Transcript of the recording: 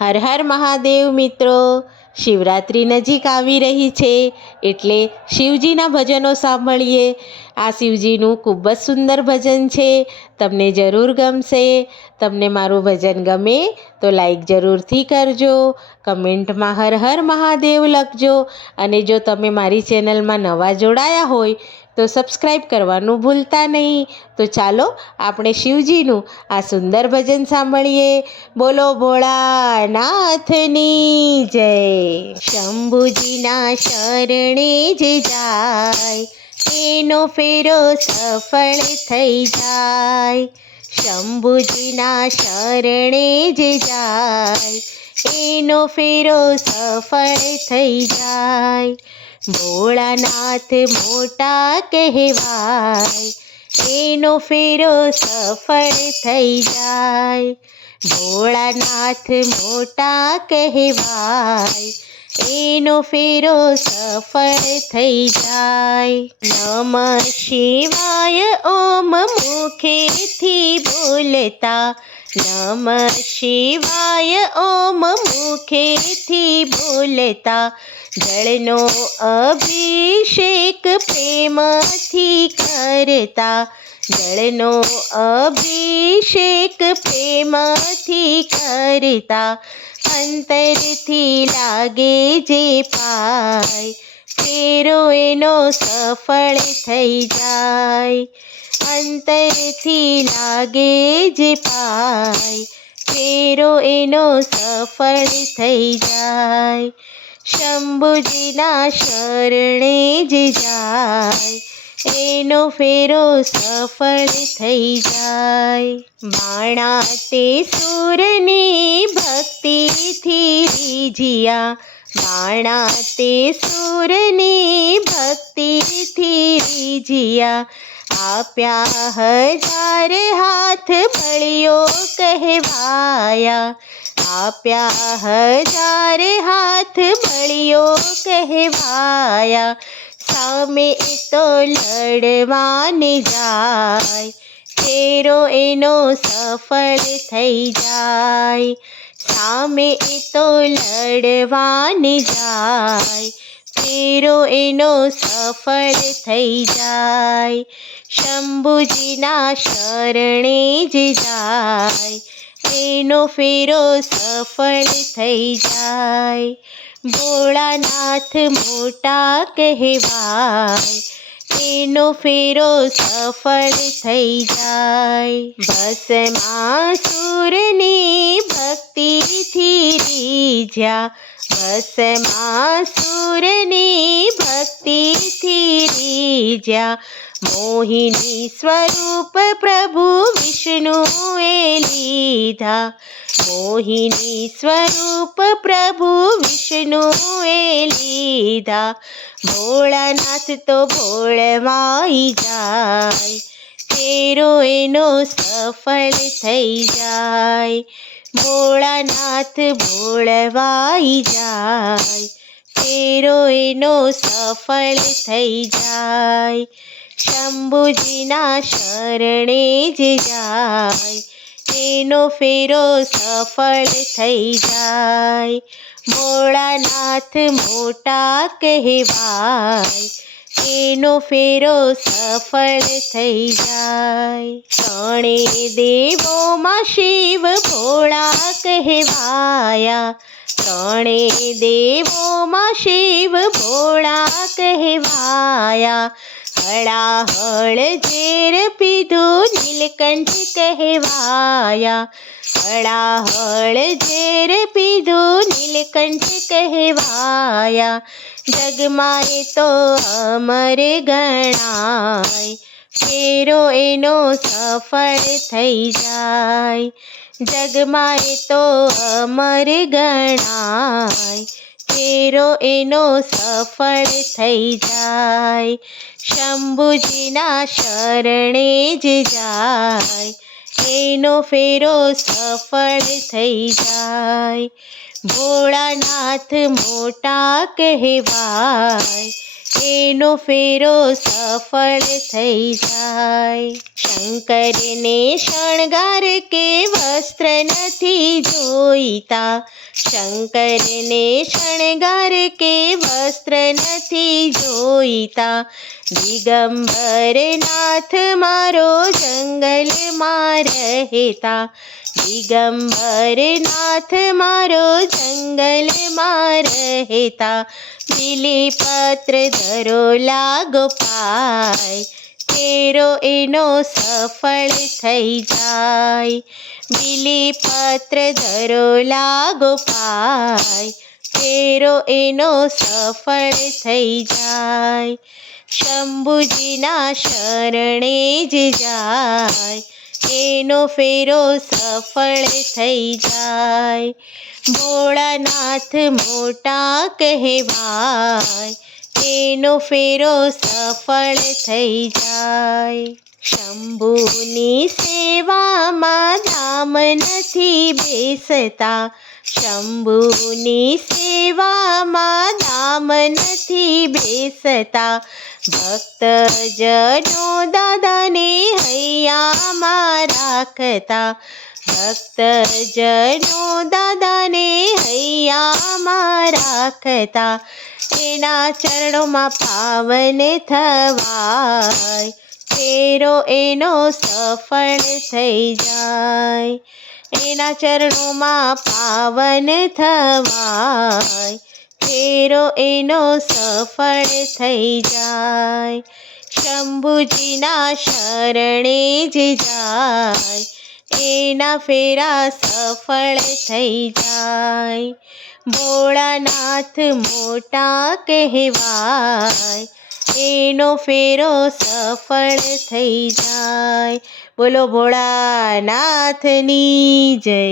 હર હર મહાદેવ મિત્રો, શિવરાત્રિ નજીક આવી રહી છે એટલે શિવજીના ભજનો સાંભળીએ. આ શિવજીનું ખૂબ જ સુંદર ભજન છે, તમને જરૂર ગમશે. તમને મારું ભજન ગમે તો લાઈક જરૂરથી કરજો, કમેન્ટમાં હર હર મહાદેવ લખજો. અને જો તમે મારી ચેનલમાં નવા જોડાયા હોય તો સબસ્ક્રાઈબ કરવાનું ભૂલતા નહીં. તો ચાલો આપણે શિવજીનું આ સુંદર ભજન સાંભળીએ. બોલો ભોળાનાથની જય. શંભુજીના શરણે જે જાય એનો ફેરો સફળ થઈ જાય. શંભુજીના શરણે જે જાય એનો ફેરો સફળ થઈ જાય. ભોળાનાથ મોટા કહેવાય એનો ફેરો સફળ થઈ જાય. ભોળાનાથ મોટા કહેવાય એનો ફેરો સફળ થઈ જાય. નમઃ શિવાય ઓમ મુખેથી બોલતા, નમઃ શિવાય ઓમ મુખેથી બોલતા, જળનો અભિષેક પ્રેમથી કરતા, જળનો અભિષેક પ્રેમથી કરતા, અંતરથી લાગે જે પાય ફેરો એનો સફળ થઈ જાય. અંતરથી લાગે જે પાય ફેરો એનો સફળ થઈ જાય. શંભુજીના શરણે જે જાય એનો ફેરો સફળ થઈ જાય. બાણા તે સૂરની ભક્તિથી રીઝ્યા, બાણા તે સૂરની ભક્તિથી રીઝ્યા, આપ્યા હજાર હાથ બળિયો કહેવાયા, આપ્યા હજાર હાથ બળિયો કહેવાયા. સામે તો લડવાને જાય ફેરો એનો સફળ થઈ જાય. સામે તો લડવાને જાય ફેરો એનો સફળ થઈ જાય. શંભુજીના શરણે જે જાય એનો ફેરો સફળ થઈ જાય. ભોળાનાથ મોટા કહેવાય એનો ફેરો સફળ થઈ જાય. ભસ્માસુરની ભક્તિથી રીઝ્યા, ભસ્માસુરની ભક્તિથી રીઝ્યા, મોહિની સ્વરૂપ પ્રભુ વિષ્ણુએ લીધા, મોહિની સ્વરૂપ પ્રભુ વિષ્ણુએ લીધા. ભોળાનાથ તો ભોળવાઈ જાય ફેરો એનો સફળ થઈ જાય. ભોળાનાથ ભોળવાઈ જાય ફેરો એનો સફળ થઈ જાય. શંભુજીના શરણે જે જાય એનો ફેરો સફળ થઈ જાય. ભોળાનાથ મોટા કહેવાય એનો ફેરો સફળ થઈ જાય. ત્રણે દેવોમાં શિવ ભોળા કહેવાયા, ત્રણે દેવોમાં શિવ ભોળા કહેવાયા. હળાહળ ઝેર પીધું નીલકંઠ કહેવાયા, હળાહળ ઝેર પીધું નીલકંઠ કહેવાયા. જગમાં એ તો અમર ગણાય ફેરો એનો સફળ થઈ જાય. જગમાં એ તો અમર ગણાય ફેરો એનો સફળ થઈ જાય. શંભુજીના શરણે જે જાય એનો ફેરો સફળ થઈ જાય. ભોળાનાથ મોટા કહેવાય એનો ફેરો સફળ થઈ જાય. શંકરને શણગાર કે વસ્ત્ર નથી જોઈતા, શંકરને શણગાર કે વસ્ત્ર નથી જોઈતા. દિગંબર નાથ મારો જંગલમાં રહેતા, દિગંબર નાથ મારો જંગલમાં રહેતા. બીલીપત્ર ધરો લાગો પાય, ફેરો એનો સફળ થઈ જાય. બીલીપત્ર ધરો લાગો પાય, ફેરો એનો સફળ થઈ જાય. શંભુજીના શરણે જ જાય, એનો ફેરો સફળ થઈ જાય. ભોળાનાથ મોટા કહેવાય, એનો ફેરો સફળ થઈ જાય. શંભુની સેવામાં ધામ નથી બેસતા, શંભુની સેવામાં ધામ નથી બેસતા. ભક્તજનો દાદાને હૈયામાં રાખતા, ભક્તજનો દાદાને હૈયામાં રાખતા. એના ચરણોમાં પાવન થવાય, ફેરો એનો સફળ થઈ જાય. એના ચરણોમાં પાવન થવાય, ફેરો એનો સફળ થઈ જાય. શંભુજીના શરણે જ જાય, એના ફેરા સફળ થઈ જાય. ભોળાનાથ મોટા કહેવાય, એનો ફેરો સફળ થઈ જાય. બોલો ભોળાનાથની જય.